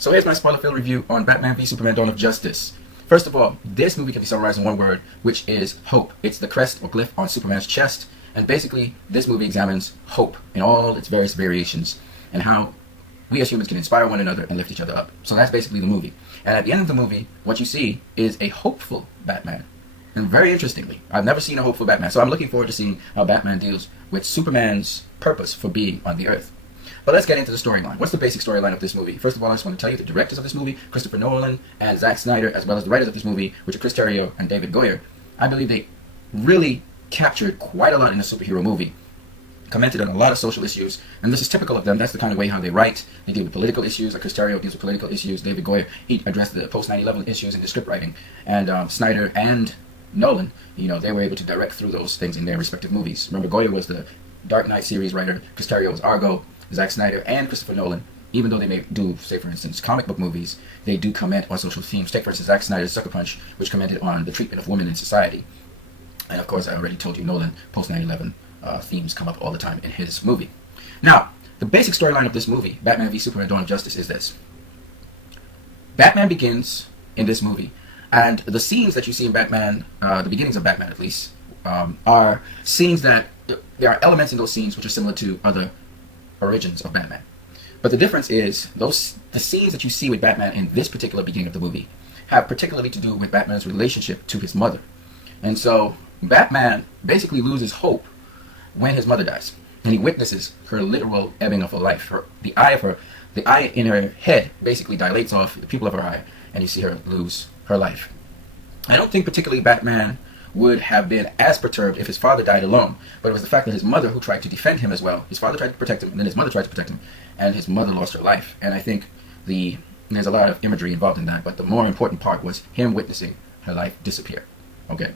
So here's my spoiler-filled review on Batman v Superman: Dawn of Justice. First of all, this movie can be summarized in one word, which is hope. It's the crest or glyph on Superman's chest, and basically, this movie examines hope in all its various variations, and how we as humans can inspire one another and lift each other up. So that's basically the movie. And at the end of the movie, what you see is a hopeful Batman. And very interestingly, I've never seen a hopeful Batman, so I'm looking forward to seeing how Batman deals with Superman's purpose for being on the Earth. But let's get into the storyline. What's the basic storyline of this movie? First of all, I just want to tell you the directors of this movie, Christopher Nolan and Zack Snyder, as well as the writers of this movie, which are Chris Terrio and David Goyer. I believe they really captured quite a lot in a superhero movie. Commented on a lot of social issues, and this is typical of them. That's the kind of way how they write. They deal with political issues. Like Chris Terrio deals with political issues. David Goyer, he addressed the post 9/11 issues in the script writing. And Snyder and Nolan, they were able to direct through those things in their respective movies. Remember, Goyer was the Dark Knight series writer. Chris Terrio was Argo. Zack Snyder and Christopher Nolan, even though they may do, say for instance, comic book movies, they do comment on social themes. Take for instance Zack Snyder's Sucker Punch, which commented on the treatment of women in society. And of course, I already told you, Nolan, post 9/11 themes come up all the time in his movie. Now, the basic storyline of this movie, Batman v Superman: Dawn of Justice, is this. Batman begins in this movie, and the scenes that you see in Batman, the beginnings of Batman at least, are scenes that, there are elements in those scenes which are similar to other origins of Batman. But the difference is, the scenes that you see with Batman in this particular beginning of the movie have particularly to do with Batman's relationship to his mother. And so, Batman basically loses hope when his mother dies, and he witnesses her literal ebbing of her life. The eye in her head basically dilates off the pupil of her eye, and you see her lose her life. I don't think particularly Batman would have been as perturbed if his father died alone, but it was the fact that his mother, who tried to defend him as well, his father tried to protect him, and then his mother tried to protect him, and his mother lost her life. And I think there's a lot of imagery involved in that, but the more important part was him witnessing her life disappear. Okay?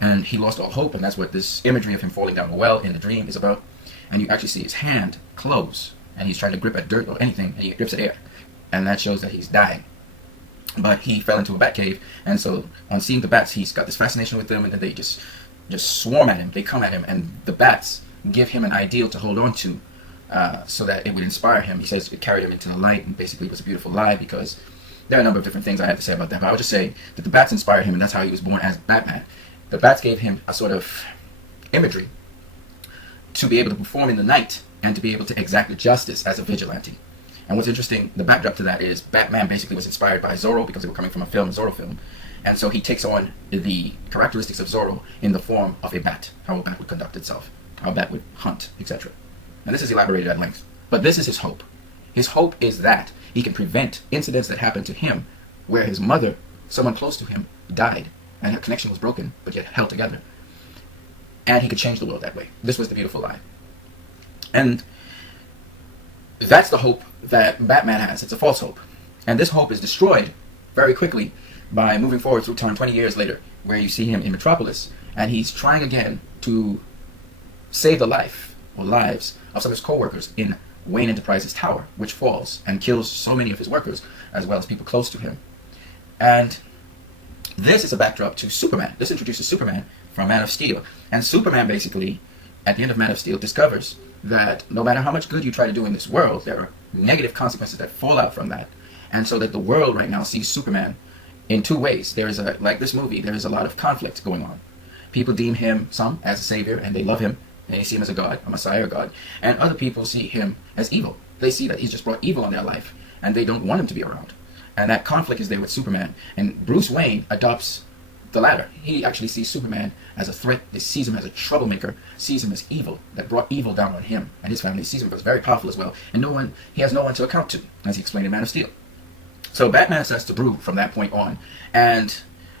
And he lost all hope, and that's what this imagery of him falling down a well in the dream is about. And you actually see his hand close, and he's trying to grip at dirt or anything, and he grips at air. And that shows that he's dying. But he fell into a bat cave, and so on seeing the bats, he's got this fascination with them, and then they just swarm at him. They come at him, and the bats give him an ideal to hold on to, so that it would inspire him. He says it carried him into the light, and basically it was a beautiful lie, because there are a number of different things I have to say about that. But I would just say that the bats inspired him, and that's how he was born as Batman. The bats gave him a sort of imagery to be able to perform in the night and to be able to exact justice as a vigilante. And what's interesting, the backdrop to that is Batman basically was inspired by Zorro because they were coming from a Zorro film. And so he takes on the characteristics of Zorro in the form of a bat, how a bat would conduct itself, how a bat would hunt, etc. And this is elaborated at length. But this is his hope. His hope is that he can prevent incidents that happened to him where his mother, someone close to him, died and her connection was broken, but yet held together. And he could change the world that way. This was the beautiful lie. And that's the hope that Batman has. It's a false hope. And this hope is destroyed very quickly by moving forward through time 20 years later, where you see him in Metropolis, and he's trying again to save the life or lives of some of his co-workers in Wayne Enterprises Tower, which falls and kills so many of his workers, as well as people close to him. And this is a backdrop to Superman. This introduces Superman from Man of Steel. And Superman basically, at the end of Man of Steel, discovers that no matter how much good you try to do in this world, there are negative consequences that fall out from that. And so that the world right now sees Superman in two ways. Like this movie, there is a lot of conflict going on. People deem him, some, as a savior, and they love him, and they see him as a god, a messiah, or god. And other people see him as evil. They see that he's just brought evil in their life, and they don't want him to be around. And that conflict is there with Superman. And Bruce Wayne adopts the latter. He actually sees Superman as a threat. He sees him as a troublemaker, sees him as evil, that brought evil down on him and his family. He sees him as very powerful as well. And he has no one to account to, as he explained in Man of Steel. So Batman starts to brew from that point on. And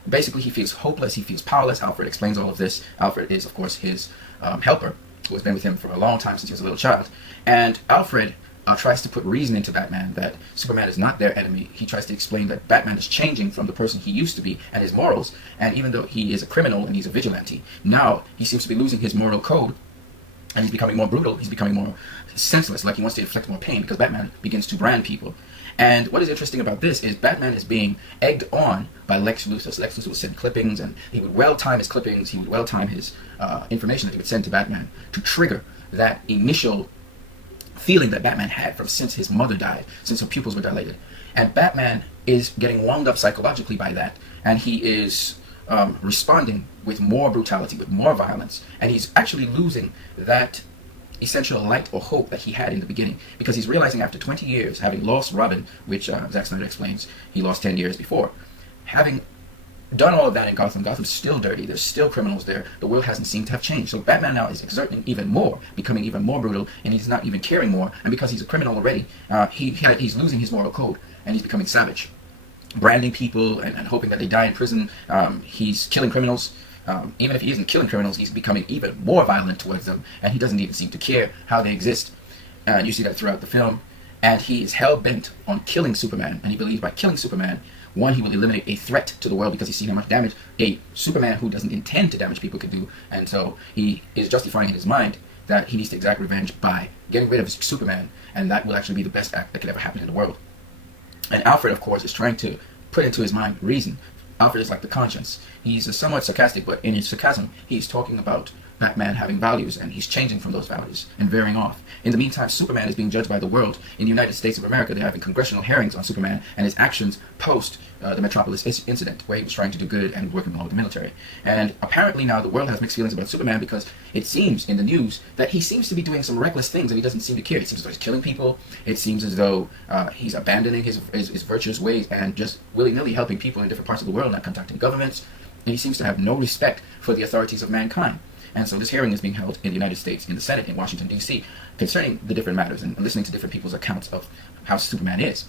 basically he feels hopeless, he feels powerless. Alfred explains all of this. Alfred is, of course, his helper, who has been with him for a long time since he was a little child. And Alfred tries to put reason into Batman that Superman is not their enemy. He tries to explain that Batman is changing from the person he used to be and his morals, and even though he is a criminal and he's a vigilante, now he seems to be losing his moral code, and he's becoming more brutal, he's becoming more senseless, like he wants to inflict more pain, because Batman begins to brand people. And what is interesting about this is Batman is being egged on by Lex Luthor. Lex Luthor would send clippings, and he would well-time his clippings, he would well-time his information that he would send to Batman to trigger that initial feeling that Batman had from since his mother died, since her pupils were dilated. And Batman is getting wound up psychologically by that, and he is responding with more brutality, with more violence, and he's actually losing that essential light or hope that he had in the beginning, because he's realizing after 20 years, having lost Robin, which Zack Snyder explains he lost 10 years before, having done all of that in Gotham, Gotham's still dirty, there's still criminals there, the world hasn't seemed to have changed. So Batman now is exerting even more, becoming even more brutal, and he's not even caring more, and because he's a criminal already, he's losing his moral code, and he's becoming savage, branding people and hoping that they die in prison. He's killing criminals. Even if he isn't killing criminals, he's becoming even more violent towards them, and he doesn't even seem to care how they exist. You see that throughout the film. And he is hell-bent on killing Superman, and he believes by killing Superman, one, he will eliminate a threat to the world because he's seen how much damage a Superman who doesn't intend to damage people could do, and so he is justifying in his mind that he needs to exact revenge by getting rid of Superman, and that will actually be the best act that could ever happen in the world. And Alfred, of course, is trying to put into his mind reason. Alfred is like the conscience. He's somewhat sarcastic, but in his sarcasm, he's talking about Batman having values, and he's changing from those values and veering off. In the meantime, Superman is being judged by the world. In the United States of America, they're having congressional hearings on Superman and his actions post the Metropolis incident, where he was trying to do good and working along with the military. And apparently now the world has mixed feelings about Superman, because it seems in the news that he seems to be doing some reckless things and he doesn't seem to care. It seems as though he's killing people. It seems as though he's abandoning his virtuous ways and just willy-nilly helping people in different parts of the world, not contacting governments. And he seems to have no respect for the authorities of mankind. And so this hearing is being held in the United States, in the Senate in Washington, D.C., concerning the different matters and listening to different people's accounts of how Superman is.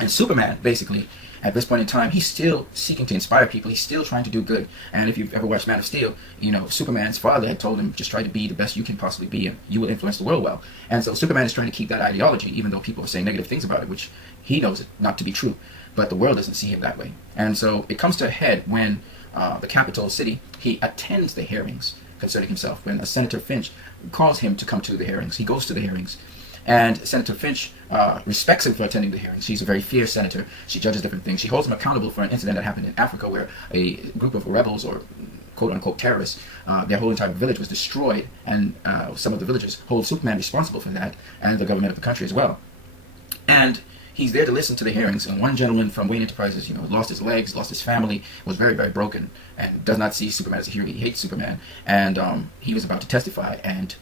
And Superman, basically, at this point in time, he's still seeking to inspire people. He's still trying to do good. And if you've ever watched Man of Steel, you know, Superman's father had told him, just try to be the best you can possibly be, and you will influence the world well. And so Superman is trying to keep that ideology, even though people are saying negative things about it, which he knows it not to be true. But the world doesn't see him that way. And so it comes to a head when the capital city, he attends the hearings concerning himself. When Senator Finch calls him to come to the hearings, he goes to the hearings. And Senator Finch respects him for attending the hearings. She's a very fierce senator. She judges different things. She holds him accountable for an incident that happened in Africa where a group of rebels, or quote-unquote terrorists, their whole entire village was destroyed, and some of the villagers hold Superman responsible for that, and the government of the country as well. And he's there to listen to the hearings, and one gentleman from Wayne Enterprises, lost his legs, lost his family, was very, very broken, and does not see Superman as a hero. He hates Superman, and he was about to testify, and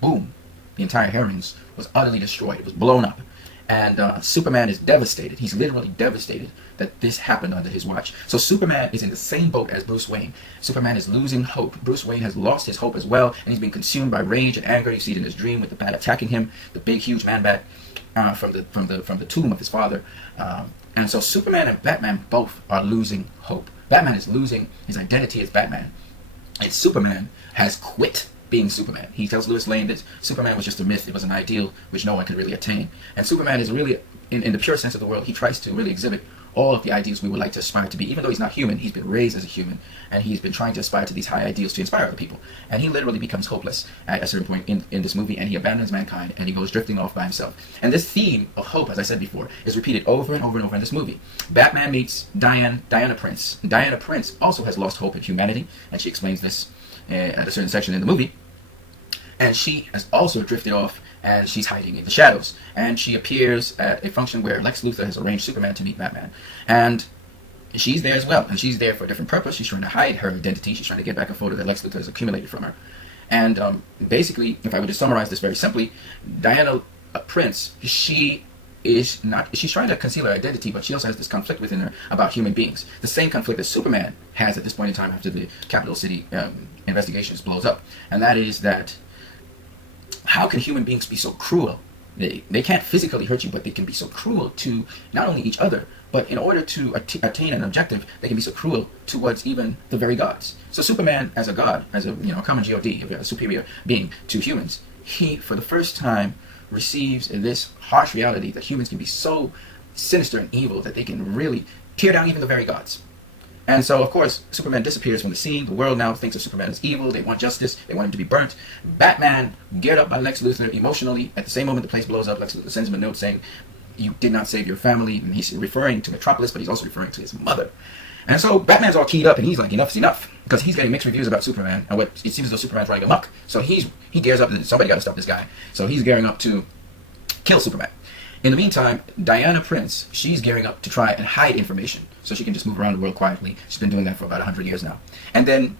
boom, the entire hearings was utterly destroyed. It was blown up, and Superman is devastated. He's literally devastated that this happened under his watch. So Superman is in the same boat as Bruce Wayne. Superman is losing hope. Bruce Wayne has lost his hope as well, and he's been consumed by rage and anger. You see it in his dream with the bat attacking him, the big, huge man-bat. From the tomb of his father, and so Superman and Batman both are losing hope. Batman is losing his identity as Batman, and Superman has quit being Superman. He tells Lois Lane that Superman was just a myth; it was an ideal which no one could really attain. And Superman is really, in the pure sense of the word, he tries to really exhibit all of the ideals we would like to aspire to be. Even though he's not human, he's been raised as a human, and he's been trying to aspire to these high ideals to inspire other people. And he literally becomes hopeless at a certain point in this movie, and he abandons mankind, and he goes drifting off by himself. And this theme of hope, as I said before, is repeated over and over and over in this movie. Batman meets Diana Prince. Diana Prince also has lost hope in humanity, and she explains this at a certain section in the movie. And she has also drifted off, and she's hiding in the shadows. And she appears at a function where Lex Luthor has arranged Superman to meet Batman. And she's there as well, and she's there for a different purpose. She's trying to hide her identity. She's trying to get back a photo that Lex Luthor has accumulated from her. And basically, if I were to summarize this very simply, Diana Prince, she's trying to conceal her identity, but she also has this conflict within her about human beings. The same conflict that Superman has at this point in time after the Capital City investigations blows up. And that is that, how can human beings be so cruel? They can't physically hurt you, but they can be so cruel to not only each other, but in order to attain an objective, they can be so cruel towards even the very gods. So Superman, as a god, as a common god, a superior being to humans, he, for the first time, receives this harsh reality that humans can be so sinister and evil that they can really tear down even the very gods. And so, of course, Superman disappears from the scene. The world now thinks of Superman as evil. They want justice. They want him to be burnt. Batman, geared up by Lex Luthor emotionally, at the same moment the place blows up, Lex Luthor sends him a note saying, you did not save your family. And he's referring to Metropolis, but he's also referring to his mother. And so Batman's all keyed up, and he's like, enough's enough, because he's getting mixed reviews about Superman, and what it seems as though Superman's running amok. So he gears up, somebody got to stop this guy. So he's gearing up to kill Superman. In the meantime, Diana Prince, she's gearing up to try and hide information so she can just move around the world quietly. She's been doing that for about 100 years now. And then,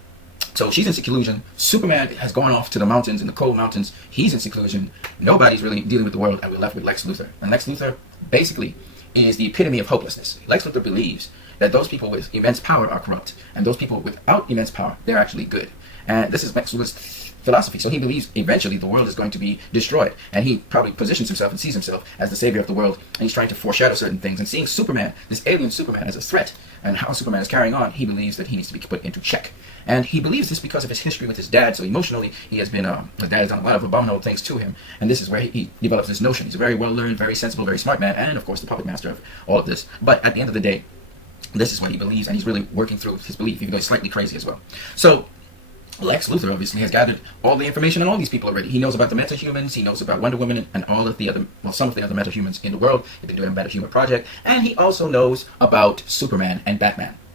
so she's in seclusion. Superman has gone off to the mountains, in the cold mountains. He's in seclusion. Nobody's really dealing with the world, and we're left with Lex Luthor. And Lex Luthor basically is the epitome of hopelessness. Lex Luthor believes that those people with immense power are corrupt, and those people without immense power, they're actually good. And this is Lex Luthor's philosophy. So he believes eventually the world is going to be destroyed, and he probably positions himself and sees himself as the savior of the world, and he's trying to foreshadow certain things. And seeing Superman, this alien Superman, as a threat, and how Superman is carrying on, he believes that he needs to be put into check. And he believes this because of his history with his dad. So emotionally, he has been, his dad has done a lot of abominable things to him, and this is where he develops this notion. He's a very well-learned, very sensible, very smart man, and of course the puppet master of all of this. But at the end of the day, this is what he believes, and he's really working through his belief, even though he's slightly crazy as well. So Lex Luthor obviously has gathered all the information on all these people already. He knows about the metahumans, he knows about Wonder Woman, and all of the other, well, some of the other metahumans in the world. He's been doing a metahuman project, and he also knows about Superman and Batman.